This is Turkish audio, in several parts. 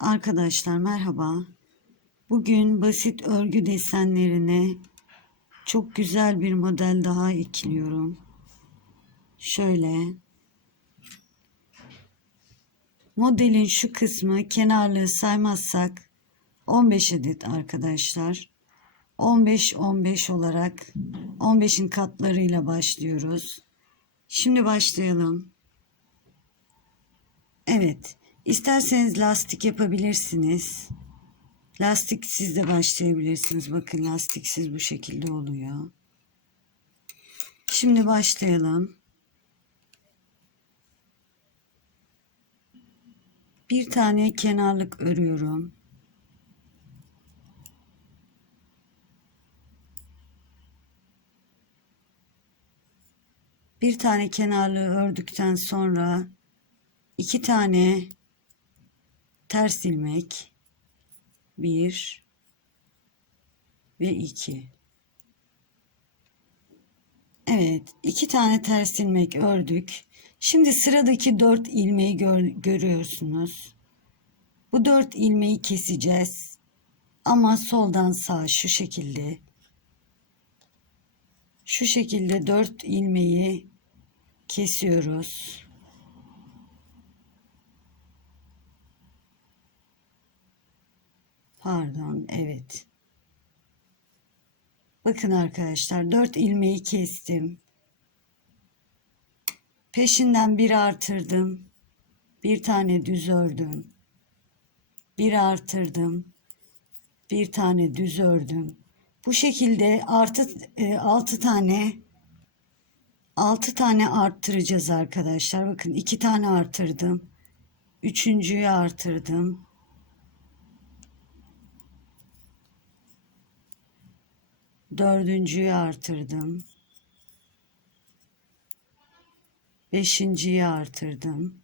Arkadaşlar merhaba. Bugün basit örgü desenlerine çok güzel bir model daha ekliyorum. Şöyle. Modelin şu kısmı kenarlığı saymazsak 15 adet arkadaşlar. 15 15 olarak 15'in katlarıyla başlıyoruz. Şimdi başlayalım. Evet. İsterseniz lastik yapabilirsiniz. Lastiksiz de başlayabilirsiniz. Bakın lastiksiz bu şekilde oluyor. Şimdi başlayalım. Bir tane kenarlık örüyorum. Bir tane kenarlığı ördükten sonra iki tane ters ilmek bir ve iki. Evet, iki tane ters ilmek ördük. Şimdi sıradaki dört ilmeği gör, görüyorsunuz. Bu dört ilmeği keseceğiz. Ama soldan sağ şu şekilde. Şu şekilde dört ilmeği kesiyoruz. Pardon, evet. Bakın arkadaşlar, dört ilmeği kestim. Peşinden bir artırdım. Bir tane düz ördüm. Bir artırdım. Bir tane düz ördüm. Bu şekilde artı e, altı tane altı tane arttıracağız arkadaşlar. Bakın iki tane artırdım. Üçüncüyü artırdım. Dördüncüyü artırdım. Beşinciyi artırdım.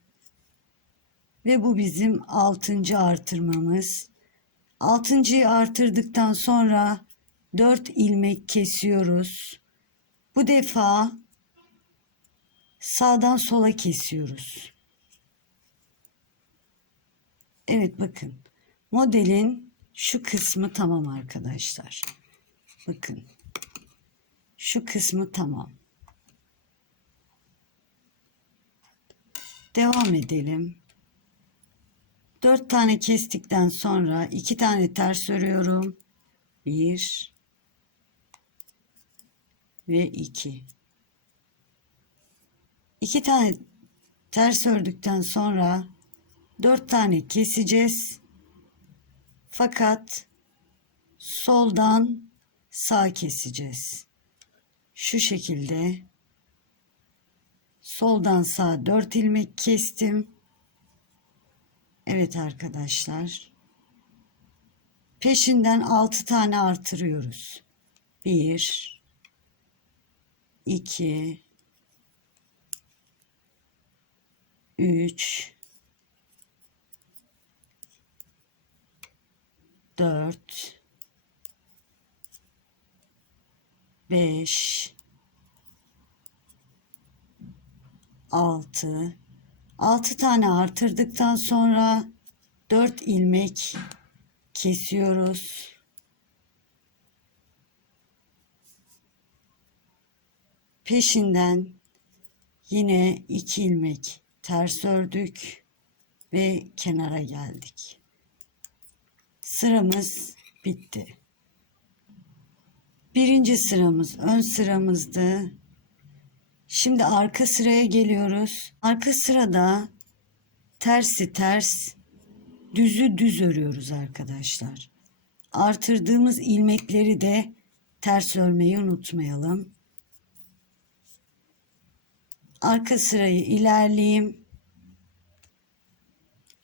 Ve bu bizim altıncı artırmamız. Altıncıyı artırdıktan sonra dört ilmek kesiyoruz. Bu defa sağdan sola kesiyoruz. Evet bakın modelin şu kısmı tamam arkadaşlar. Bakın. Şu kısmı tamam. Devam edelim. Dört tane kestikten sonra iki tane ters örüyorum. Bir ve iki. İki tane ters ördükten sonra dört tane keseceğiz. Fakat soldan sağ keseceğiz. Şu şekilde soldan sağa 4 ilmek kestim. Evet arkadaşlar. Peşinden 6 tane artırıyoruz. 1 2 3 4 5 6 6 tane artırdıktan sonra 4 ilmek kesiyoruz. Peşinden yine 2 ilmek ters ördük ve kenara geldik. Sıramız bitti. Birinci sıramız ön sıramızdı. Şimdi arka sıraya geliyoruz. Arka sırada tersi ters, düzü düz örüyoruz arkadaşlar. Artırdığımız ilmekleri de ters örmeyi unutmayalım. Arka sırayı ilerleyeyim.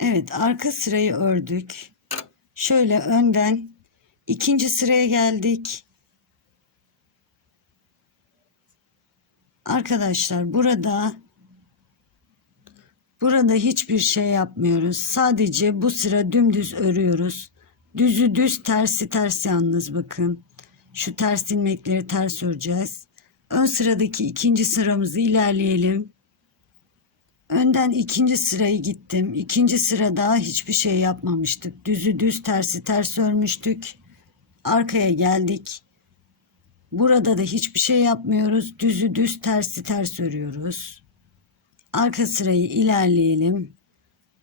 Evet, arka sırayı ördük. Şöyle önden ikinci sıraya geldik. Arkadaşlar burada burada hiçbir şey yapmıyoruz. Sadece bu sıra dümdüz örüyoruz. Düzü düz tersi ters yalnız bakın. Şu ters ilmekleri ters öreceğiz. Ön sıradaki ikinci sıramızı ilerleyelim. Önden ikinci sırayı gittim. İkinci sırada hiçbir şey yapmamıştık. Düzü düz tersi ters örmüştük. Arkaya geldik. Burada da hiçbir şey yapmıyoruz. Düzü düz tersi ters örüyoruz. Arka sırayı ilerleyelim.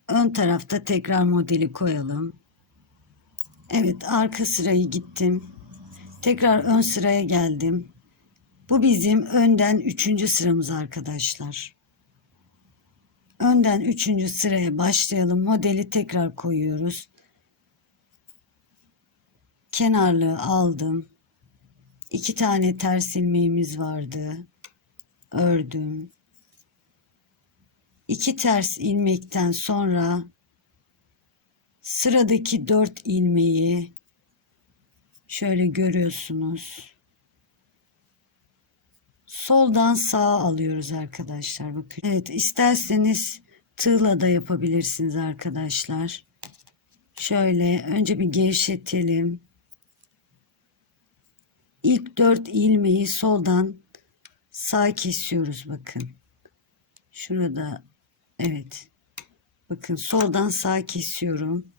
Ön tarafta tekrar modeli koyalım. Evet arka sırayı gittim. Tekrar ön sıraya geldim. Bu bizim önden üçüncü sıramız arkadaşlar. Önden üçüncü sıraya başlayalım. Modeli tekrar koyuyoruz. Kenarlığı aldım. İki tane ters ilmeğimiz vardı. Ördüm. İki ters ilmekten sonra sıradaki dört ilmeği şöyle görüyorsunuz. Soldan sağa alıyoruz arkadaşlar. Bakın. Evet isterseniz tığla da yapabilirsiniz arkadaşlar. Şöyle önce bir gevşetelim. İlk dört ilmeği soldan sağ kesiyoruz bakın. Şurada evet. Bakın soldan sağ kesiyorum.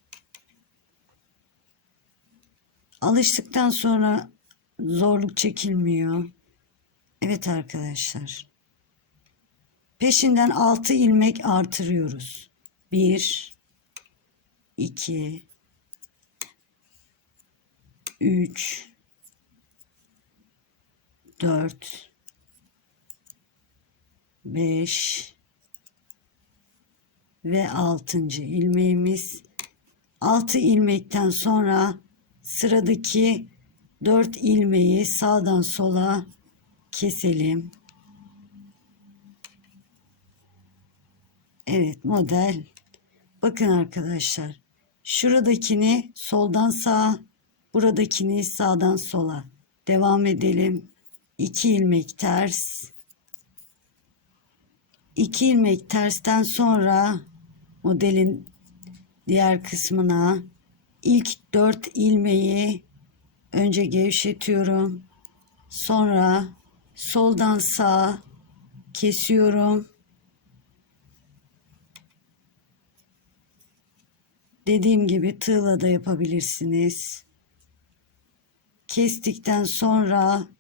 Alıştıktan sonra zorluk çekilmiyor. Evet arkadaşlar. Peşinden 6 ilmek artırıyoruz. 1 2 3 4 5 ve 6. ilmeğimiz 6 ilmekten sonra sıradaki 4 ilmeği sağdan sola keselim. Evet model. Bakın arkadaşlar. Şuradakini soldan sağa, buradakini sağdan sola. Devam edelim. 2 ilmek ters. 2 ilmek tersten sonra modelin diğer kısmına ilk 4 ilmeği önce gevşetiyorum. Sonra soldan sağa kesiyorum. Dediğim gibi tığla da yapabilirsiniz. Kestikten sonra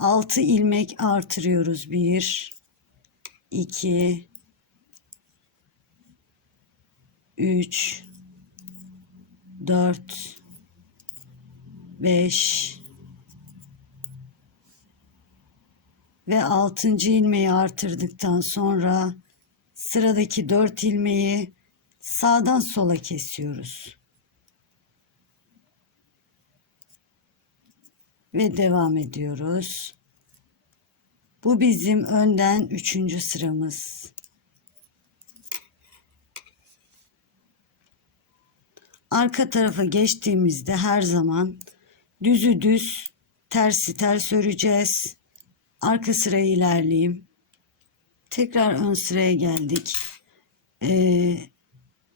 6 ilmek artırıyoruz. 1 2 3 4 5 ve 6. ilmeği artırdıktan sonra sıradaki 4 ilmeği sağdan sola kesiyoruz. Ve devam ediyoruz. Bu bizim önden üçüncü sıramız. Arka tarafa geçtiğimizde her zaman düzü düz, tersi ters öreceğiz. Arka sıraya ilerleyeyim. Tekrar ön sıraya geldik. Ee,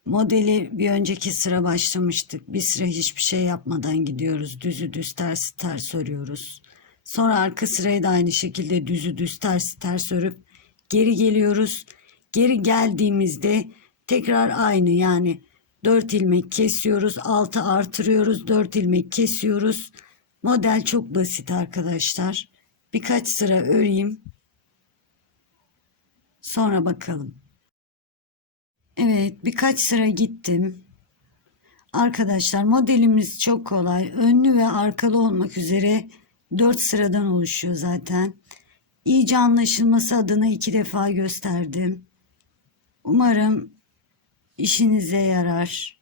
modeli bir önceki sıra başlamıştık. Bir sıra hiçbir şey yapmadan gidiyoruz. Düzü düz, tersi ters örüyoruz. Sonra arka sırayı da aynı şekilde düzü düz, tersi ters örüp geri geliyoruz. Geri geldiğimizde tekrar aynı yani 4 ilmek kesiyoruz, 6 artırıyoruz, 4 ilmek kesiyoruz. Model çok basit arkadaşlar. Birkaç sıra öreyim. Sonra bakalım. Evet, birkaç sıra gittim. Arkadaşlar modelimiz çok kolay. Önlü ve arkalı olmak üzere 4 sıradan oluşuyor zaten. İyice anlaşılması adına iki defa gösterdim. Umarım işinize yarar.